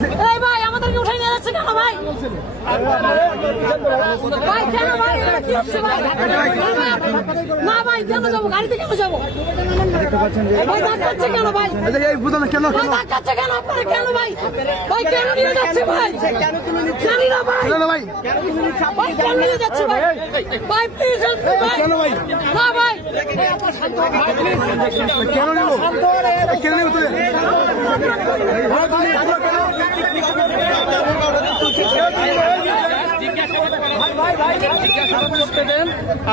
ভাই আমাদেরকে উঠাই নিয়ে যাচ্ছে কেন ভাই? ভাই কেন ভাই? কি হচ্ছে ভাই? না ভাই কেন যাবো? গাড়িতে কেন যাবো? ভাই ধাক্কাচ্ছে কেন ভাই? ভাই ধাক্কাচ্ছে কেন? আপনারা কেন ভাই? ভাই কেন নিয়ে যাচ্ছে ভাই? জানি না ভাই। ভাই কেন নিয়ে যাচ্ছে ভাই? ভাই প্লিজ হেল্প মি ভাই। না ভাই কেন নেব? কেন নেব তুই?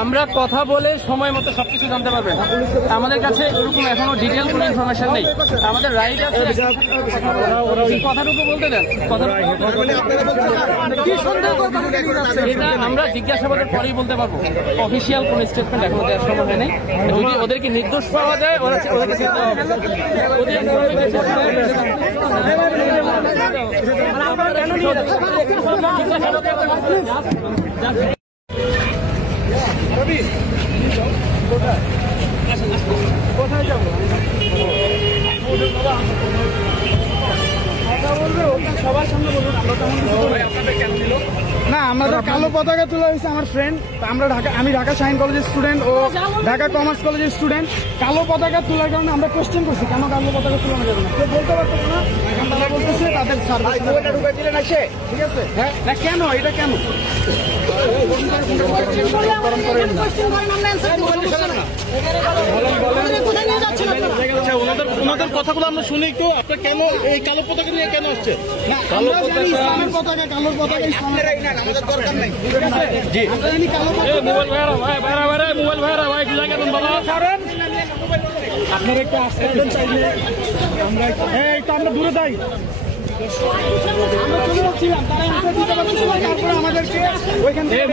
আমরা কথা বলে সময় মতো সবকিছু জানতে পারবেন। আমাদের কাছে এরকম এখনো ডিটেল কোনো ইনফরমেশন নেই। আমাদের রাইট আছে, কথাটুকু বলতে দেন। এটা আমরা জিজ্ঞাসাবাদের পরেই বলতে পারবো। অফিসিয়াল কোন স্টেটমেন্ট এখনো দেওয়ার সময় নেই। যদি ওদেরকে নির্দোষ পাওয়া যায় ওদেরকে ছেড়ে দেওয়া হবে। কোথায় যাবো? সবার সামনে বলুন। না, আমাদের কালো পতাকা তোলা হয়েছে আমার ফ্রেন্ড। আমি ঢাকা শাহিন কলেজের স্টুডেন্ট ও ঢাকা কমার্স কলেজের স্টুডেন্ট। কালো পতাকা তোলার কারণে আমরা কোয়েশ্চেন করছি কেন কালো পতাকা তোলানো যাবে না, কেউ বলতে পারতেছে না। এখন তারা বলতেছে তাদের ঢুকাইছিলেন আসে, ঠিক আছে? হ্যাঁ না, কেন এটা কেন? ওনাদের কথাগুলো আমরা শুনি একটু। আপনার কেন এই কালো পতাকা নিয়ে কেন আসছে? কালো পতাকা কালোর পতাকা ইসলামের আমাদের দরকার নাই, ঠিক আছে? জি আমরা জানি কালো পতাকা। মোবাইল ভাইরা ভাই জায়গা দেন বাবা। আপনারা একটু আসতে চাইলে আমরা আমরা দূরে যাই। আমরা চলে যাচ্ছিলাম, তারা অ্যান্সার দিতে পারতেছিল, তারপরে আমাদেরকে ওইখান থেকে